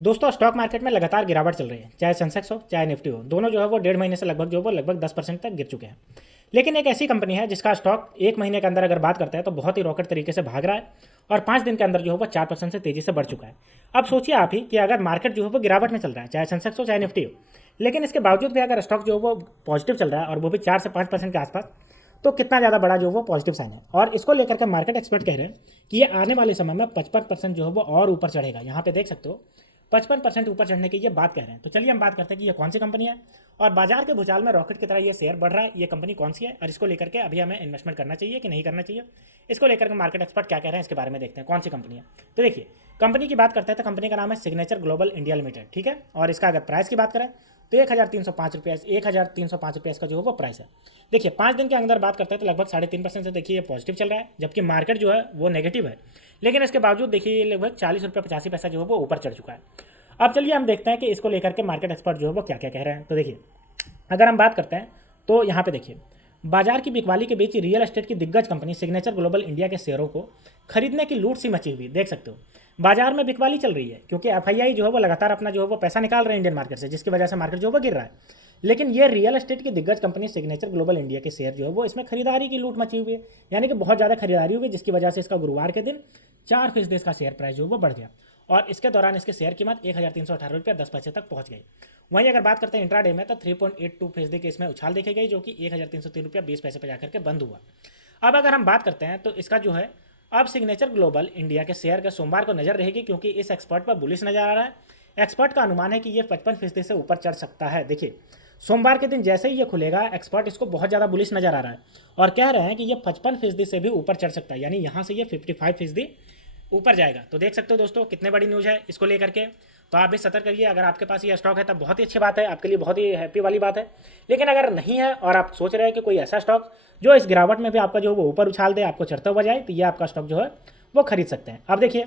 दोस्तों stock market में लगातार गिरावट चल रही है, चाहे सेंसेक्स हो चाहे निफ्टी हो। दोनों जो है वो 1.5 महीने से लगभग 10% तक गिर चुके हैं। लेकिन एक ऐसी कंपनी है जिसका स्टॉक 1 महीने के अंदर अगर बात करते हैं तो बहुत ही रॉकेट तरीके से भाग रहा है और 5 दिन के अंदर जो है वो 4% से तेजी से बढ़ चुका है। अब सोचिए आप ही कि अगर मार्केट जो है वो गिरावट में चल रहा है, चाहे सेंसेक्स हो चाहे निफ्टी हो, लेकिन इसके बावजूद भी अगर स्टॉक जो है वो पॉजिटिव चल रहा है और वो भी 4 से 5% के आसपास, तो कितना ज़्यादा बड़ा जो है वो पॉजिटिव साइन है। और इसको लेकर के मार्केट एक्सपर्ट कह रहे हैं कि ये आने वाले समय में 55% जो है वो और ऊपर चढ़ेगा। यहाँ पे देख सकते हो 55% ऊपर चढ़ने की ये बात कह रहे हैं। तो चलिए हम बात करते हैं कि ये कौन सी कंपनी है और बाजार के भूचाल में रॉकेट की तरह ये शेयर बढ़ रहा है, ये कंपनी कौन सी है और इसको लेकर के अभी हमें इन्वेस्टमेंट करना चाहिए कि नहीं करना चाहिए। इसको लेकर के मार्केट एक्सपर्ट क्या कह रहे हैं इसके बारे में देखते हैं कौन सी कंपनी है। तो देखिए, कंपनी की बात करते हैं तो कंपनी का नाम है सिग्नेचर ग्लोबल इंडिया लिमिटेड, ठीक है। और इसका अगर प्राइस की बात करें तो 1305 रुपये का जो है वो प्राइस है। देखिए 5 दिन के अंदर बात करते हैं तो लगभग 3.5% से देखिए ये पॉजिटिव चल रहा है, जबकि मार्केट जो है वो नेगेटिव है। लेकिन इसके बावजूद देखिए ये लगभग 40 रुपये 85 पैसा जो है वो ऊपर चढ़ चुका है। अब चलिए हम देखते हैं कि इसको लेकर के मार्केट एक्सपर्ट जो है वो क्या क्या कह रहे हैं। तो देखिए, अगर हम बात करते हैं तो यहाँ पे देखिए, बाजार की बिकवाली के बीच रियल एस्टेट की दिग्गज कंपनी सिग्नेचर ग्लोबल इंडिया के शेयरों को खरीदने की लूट सी मची हुई देख सकते हो। बाजार में बिकवाली चल रही है क्योंकि एफआईआई जो है वो लगातार अपना जो है वो पैसा निकाल रहे हैं इंडियन मार्केट से, जिसकी वजह से मार्केट जो है वो गिर रहा है। लेकिन ये रियल एस्टेट की दिग्गज कंपनी सिग्नेचर ग्लोबल इंडिया के शेयर जो है वो इसमें खरीदारी की लूट मची हुई है, यानी कि बहुत ज़्यादा खरीदारी हुई है, जिसकी वजह से इसका गुरुवार के दिन 4% इसका शेयर प्राइस जो है वो बढ़ गया और इसके दौरान इसके शेयर कीमत 1318 रुपये 10 पैसे तक पहुंच गई। वहीं अगर बात करते हैं इंट्राडे में तो 3.82% के इसमें उछाल देखी गई, जो कि 1303 रुपये 20 पैसे पर जाकर के बंद हुआ। अब अगर हम बात करते हैं तो इसका जो है, अब सिग्नेचर ग्लोबल इंडिया के शेयर का सोमवार को नजर रहेगी क्योंकि इस एक्सपर्ट पर बुलिश नजर आ रहा है। एक्सपर्ट का अनुमान है कि ये 55% से ऊपर चढ़ सकता है। देखिए, सोमवार के दिन जैसे ही ये खुलेगा, एक्सपर्ट इसको बहुत ज़्यादा बुलिश नजर आ रहा है और कह रहे हैं कि ये 55% से भी ऊपर चढ़ सकता है, यानी यहाँ से ये 55% ऊपर जाएगा। तो देख सकते हो दोस्तों कितने बड़ी न्यूज़ है इसको लेकर के। तो आप भी सतर्क करिए, अगर आपके पास ये स्टॉक है तब बहुत ही अच्छी बात है, आपके लिए बहुत ही हैप्पी वाली बात है। लेकिन अगर नहीं है और आप सोच रहे हैं कि कोई ऐसा स्टॉक जो इस गिरावट में भी आपका जो वो ऊपर उछाल दे, आपको चढ़ता हुआ जाए, तो ये आपका स्टॉक जो है वो खरीद सकते हैं। अब देखिए,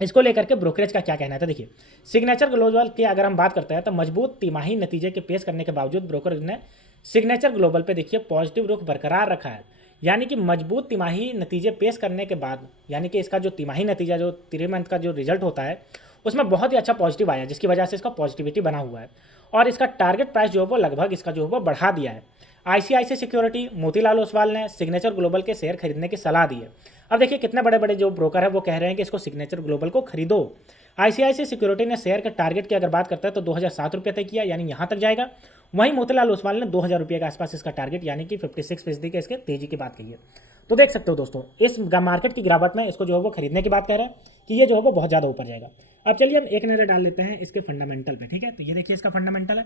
इसको लेकर के ब्रोकरेज का क्या कहना है। तो देखिए, सिग्नेचर ग्लोबल की अगर हम बात करते हैं तो मजबूत तिमाही नतीजे के पेश करने के बावजूद ब्रोकरेज ने सिग्नेचर ग्लोबल पे देखिए पॉजिटिव रुख बरकरार रखा है। यानी कि मजबूत तिमाही नतीजे पेश करने के बाद, यानी कि इसका जो तिमाही नतीजा जो 3 मंथ का जो रिजल्ट होता है उसमें बहुत ही अच्छा पॉजिटिव आया, जिसकी वजह से इसका पॉजिटिविटी बना हुआ है और इसका टारगेट प्राइस जो है वो लगभग इसका जो है वो बढ़ा दिया है। आईसीआईसी सिक्योरिटी मोतीलाल ओसवाल ने सिग्नेचर ग्लोबल के शेयर खरीदने की सलाह दी है। अब देखिए कितने बड़े बड़े जो ब्रोकर है वो कह रहे हैं कि इसको सिग्नेचर ग्लोबल को खरीदो। आईसीआईसी सिक्योरिटी ने शेयर के टारगेट की अगर बात करता है तो 2007 रुपये तय किया, यानी यहाँ तक जाएगा। वहीं मोतीलाल ओसवाल ने 2000 रुपये के आसपास इसका टारगेट, यानी कि 56% के इसके तेजी की बात कही है। तो देख सकते हो दोस्तों, इस मार्केट की गिरावट में इसको जो है वो खरीदने की बात कह रहे हैं कि ये जो है वो बहुत ज़्यादा ऊपर जाएगा। अब चलिए हम एक नज़र डाल लेते हैं इसके फंडामेंटल पे, ठीक है। तो ये देखिए इसका फंडामेंटल है।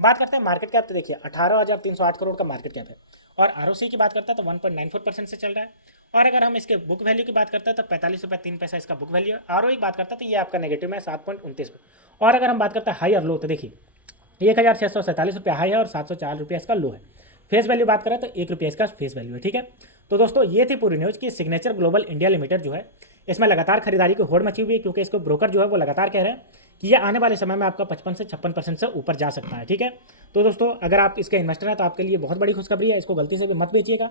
बात करते हैं मार्केट कैप, तो देखिए 18,308 करोड़ का मार्केट कैप है और आरओसी की बात करते हैं तो 1.94% से चल रहा है। और अगर हम इसके बुक वैल्यू की बात करते हैं तो 45 रुपये 3 पैसा इसका बुक वैल्यू है। आरओई की बात करते हैं तो ये आपका नेगेटिव में 7.29। और अगर हम बात करते हैं हाई और लो, तो देखिए 1,647 रुपये हाई है और 704 रुपये इसका लो है। फेस वैल्यू बात करें तो 1 रुपये इसका फेस वैल्यू है, ठीक है। तो दोस्तों ये थी पूरी न्यूज़ कि सिग्नेचर ग्लोबल इंडिया लिमिटेड जो है इसमें लगातार खरीदारी की होड़ मची हुई है, क्योंकि इसको ब्रोकर जो है वो लगातार कह रहे हैं कि ये आने वाले समय में आपका 55 से 56% से ऊपर जा सकता है, ठीक है। तो दोस्तों अगर आप इसके इन्वेस्टर हैं तो आपके लिए बहुत बड़ी खुशखबरी है, इसको गलती से भी मत बेचिएगा।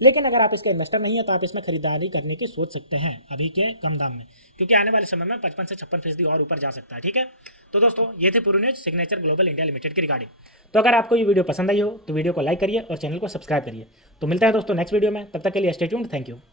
लेकिन अगर आप इसके इन्वेस्टर नहीं है तो आप इसमें खरीदारी करने की सोच सकते हैं अभी के कम दाम में, क्योंकि आने वाले समय में 55 से 56% और ऊपर जा सकता है, ठीक है। तो दोस्तों ये थे पूरी news signature global India limited की रिगार्डिंग। तो अगर आपको ये वीडियो पसंद आई हो तो वीडियो को लाइक करिए और चैनल को सब्सक्राइब करिए। तो मिलता है दोस्तों नेक्स्ट वीडियो में, तब तक के लिए स्टे ट्यून्ड, थैंक यू।